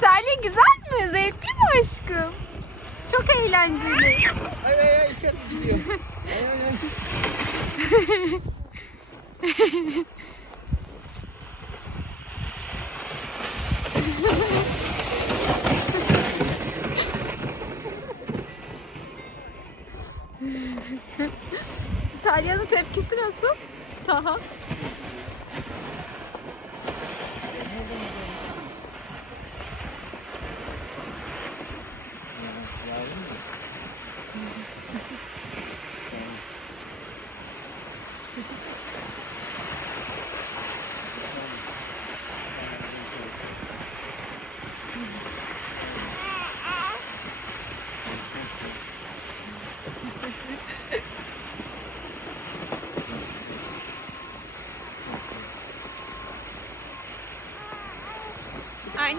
Salih güzel mi? Zevkli mi aşkım? Çok eğlenceli. Ay ay ay gidiyor. Ay ay ay. Talya'nın tepkisi nasıl? Taha.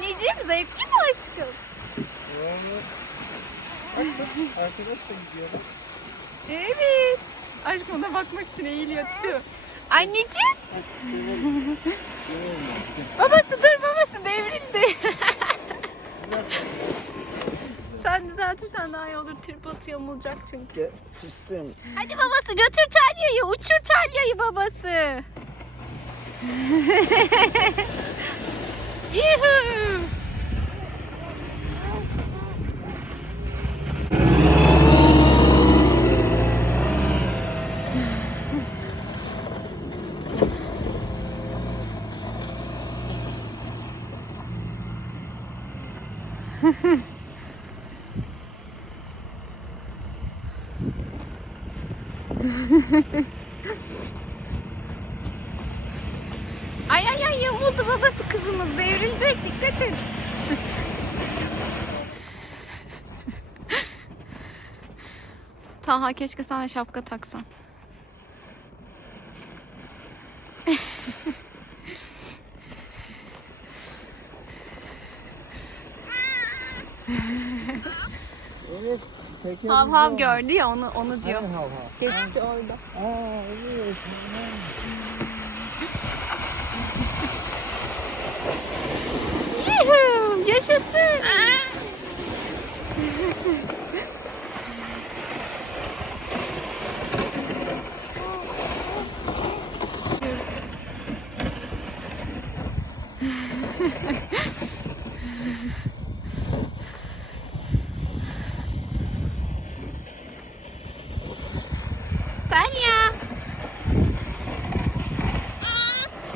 Anneciğim zevkli mi aşkım? Vallahi. Bak bak arkadaş da gidiyor. bak. Evet. Aşkım ona bakmak için eğiliyor yatıyor. Anneciğim. babası dur babası devrildi. Sen düzeltirsen daha iyi olur. Tripod yamulacak çünkü. Gel. Hadi babası götür Talya'yı. Uçur Talya'yı babası. Yuhuu. Ay Taha keşke sana şapka taksan. Evet. teker Hav hav gördü ya onu onu diyor. Hani hav hav. Geçti orada. Aa evet. Yuhuu, yaşasın. Tanya.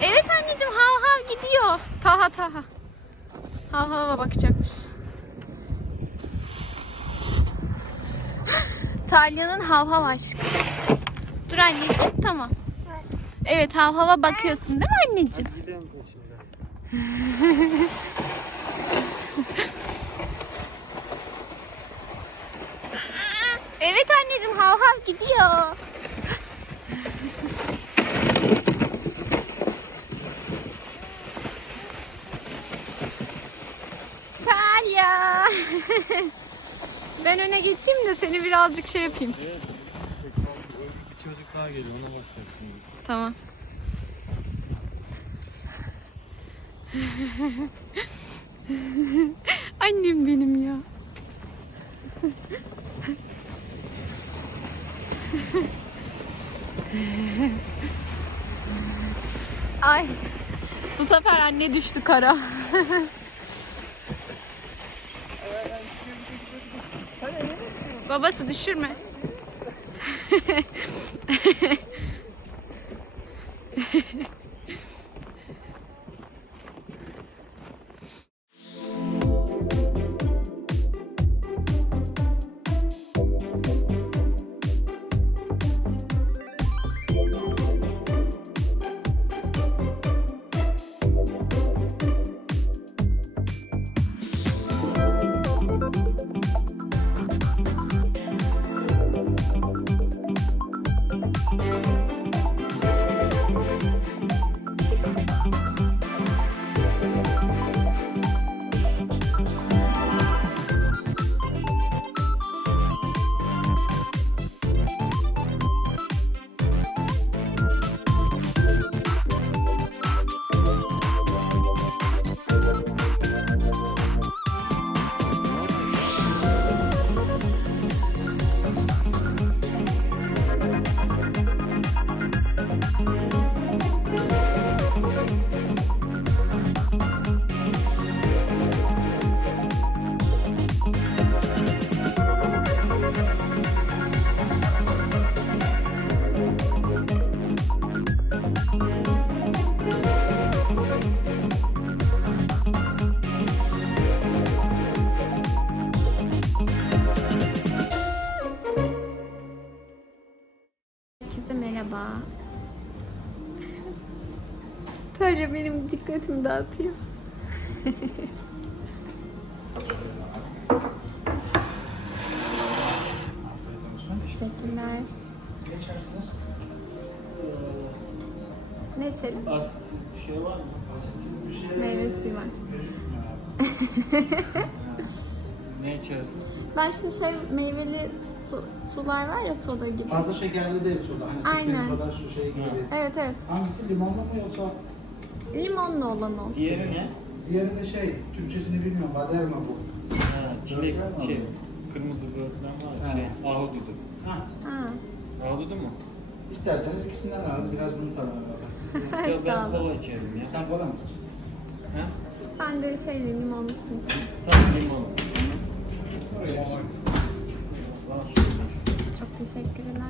Evet anneciğim hav hav gidiyor. Taha taha. Hav hava bakacakmış. Talya'nın hav hav aşkı. Dur anneciğim tamam. Evet hav hava bakıyorsun değil mi anneciğim? Evet anneciğim hav hav gidiyor. Talya. ben öne geçeyim de seni birazcık şey yapayım. Evet. Bir çocuk daha geliyor ona şimdi. Tamam. Annem benim ya. Ay. Bu sefer anne düştü kara. Babası düşürme. Bye. Dikkatimi dağıtıyor. Teşekkürler. Ne içersiniz? Ne içelim? Asitsiz bir şey var mı? Asitsiz bir şey Meyve suyu var. ne içersin? Ben şu şey meyveli su- sular var ya soda gibi. Fazla şekerli değil soda. Hani Aynen. Soda şu şey gibi. Evet evet. Hangisi limonlu mu yoksa? Limonlu olan olsun. Diğeri ne? Diğeri de şey, Türkçesini bilmiyorum. Baderma bu. Ha, çilek şey, kırmızı böğürtlen var ya, Ha. şey, ahududu. Ha. Ha. Ahududu mu? İsterseniz ikisinden alın. Biraz bunu tadına bakın. Ya Sağ ben olun. kola içerim ya. Sen kola mı? Ha? Ben de şeyli limonlusunu içeyim. Tamam limon. Oraya. Çok teşekkürler.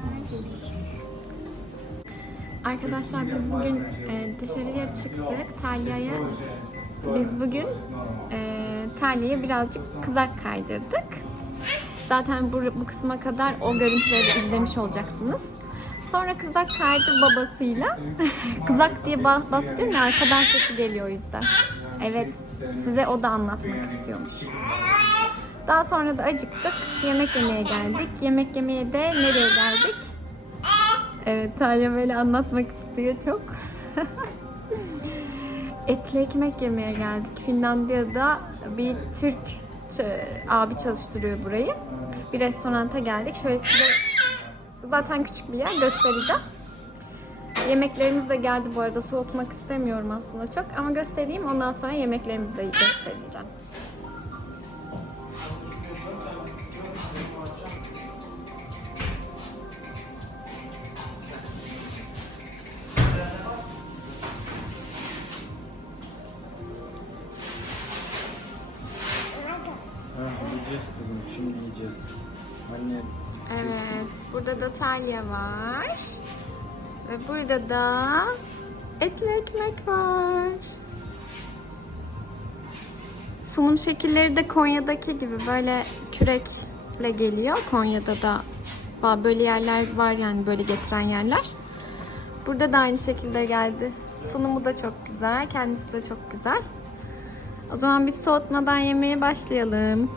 Arkadaşlar biz bugün e, dışarıya çıktık. Talya'ya biz bugün e, Talya'ya birazcık kızak kaydırdık. Zaten bu, bu kısma kadar o görüntüleri izlemiş olacaksınız. Sonra kızak kaydı babasıyla. kızak diye ba- bahsediyorum ya arkadan sesi geliyor o yüzden. Evet size o da anlatmak istiyormuş. Daha sonra da acıktık. Yemek yemeye geldik. Yemek yemeye de nereye geldik? Evet Talya böyle anlatmak istiyor çok. Etli ekmek yemeye geldik. Finlandiya'da bir Türk abi çalıştırıyor burayı. Bir restoranta geldik. Şöyle size zaten küçük bir yer göstereceğim. Yemeklerimiz de geldi bu arada soğutmak istemiyorum aslında çok ama göstereyim ondan sonra yemeklerimizi de göstereceğim. Şimdi yiyeceğiz. Anne, Evet, burada da talya var. Ve burada da etli ekmek var. Sunum şekilleri de Konya'daki gibi böyle kürekle geliyor. Konya'da da böyle yerler var yani böyle getiren yerler. Burada da aynı şekilde geldi. Sunumu da çok güzel, kendisi de çok güzel. O zaman biz soğutmadan yemeye başlayalım.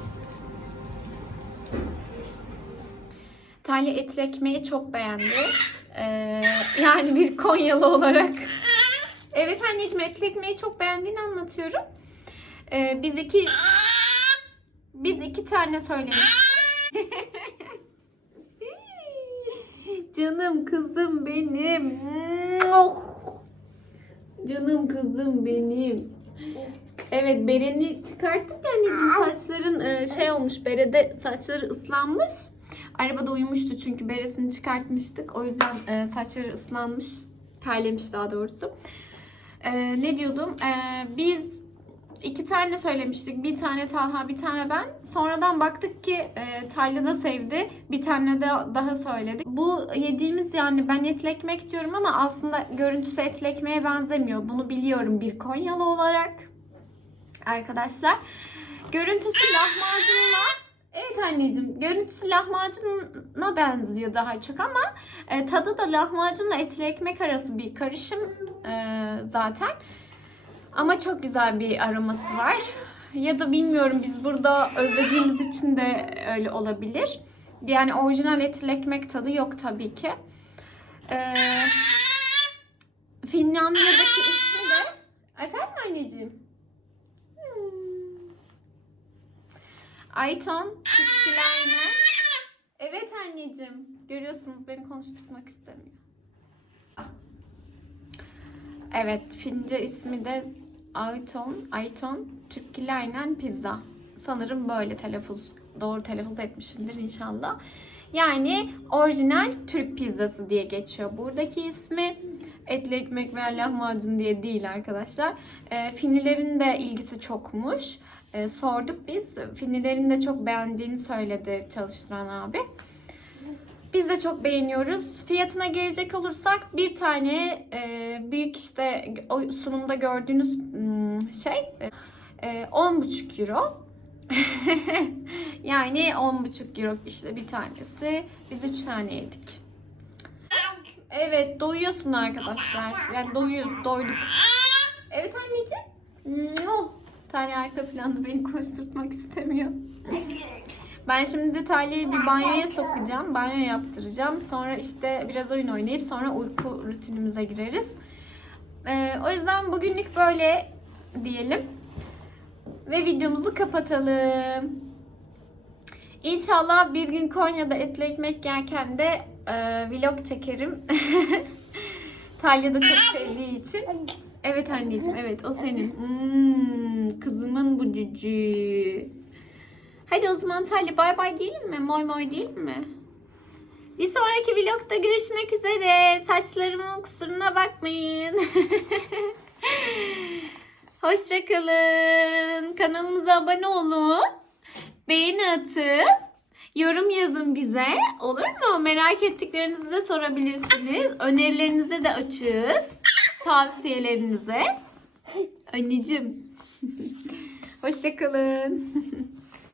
Talya etli ekmeği çok beğendi. Ee, yani bir Konyalı olarak. Evet anneciğim etli ekmeği çok beğendiğini anlatıyorum. Ee, biz iki biz iki tane söylemiştik. Canım kızım benim. Oh. Canım kızım benim. Evet bereni çıkarttık anneciğim saçların e, şey olmuş berede saçları ıslanmış. Arabada uyumuştu çünkü beresini çıkartmıştık. O yüzden e, saçları ıslanmış. Terlemiş daha doğrusu. E, ne diyordum? E, biz iki tane söylemiştik. Bir tane Talha, bir tane ben. Sonradan baktık ki e, Talha da sevdi. Bir tane de daha söyledik. Bu yediğimiz yani ben etli ekmek diyorum ama aslında görüntüsü etli ekmeğe benzemiyor. Bunu biliyorum bir Konyalı olarak. Arkadaşlar. Görüntüsü lahmacunla Evet anneciğim, görüntüsü lahmacuna benziyor daha çok ama e, tadı da lahmacunla etli ekmek arası bir karışım e, zaten. Ama çok güzel bir aroması var. Ya da bilmiyorum biz burada özlediğimiz için de öyle olabilir. Yani orijinal etli ekmek tadı yok tabii ki. E, Finlandiya'daki ismi de... Efendim anneciğim? Ayton Küçükülayner. Evet anneciğim. Görüyorsunuz beni konuşturmak istemiyor. Evet Fince ismi de Ayton, Ayton Türkilainen Pizza. Sanırım böyle telaffuz, doğru telaffuz etmişimdir inşallah. Yani orijinal Türk pizzası diye geçiyor. Buradaki ismi etli ekmek veya lahmacun diye değil arkadaşlar. E, Finlilerin de ilgisi çokmuş. E, sorduk biz. Finlilerin de çok beğendiğini söyledi çalıştıran abi. Biz de çok beğeniyoruz. Fiyatına gelecek olursak bir tane e, büyük işte o sunumda gördüğünüz hmm, şey e, 10,5 euro. yani 10,5 euro işte bir tanesi. Biz 3 tane yedik. Evet doyuyorsun arkadaşlar. Yani doyuyoruz, doyduk. Evet anneciğim. Talya arka planda beni koşturtmak istemiyor. Ben şimdi Talya'yı bir banyoya sokacağım. Banyo yaptıracağım. Sonra işte biraz oyun oynayıp sonra uyku rutinimize gireriz. Ee, o yüzden bugünlük böyle diyelim. Ve videomuzu kapatalım. İnşallah bir gün Konya'da etli ekmek yerken de e, vlog çekerim. Talya da çok sevdiği için. Evet anneciğim evet o senin. Hmm, kızımın bu cücü. Hadi o zaman Talya bay bay diyelim mi? Moy moy değil mi? Bir sonraki vlogda görüşmek üzere. Saçlarımın kusuruna bakmayın. Hoşçakalın. Kanalımıza abone olun. Beğeni atıp yorum yazın bize. Olur mu? Merak ettiklerinizi de sorabilirsiniz. Önerilerinize de açığız. Tavsiyelerinize. Anneciğim. Hoşçakalın.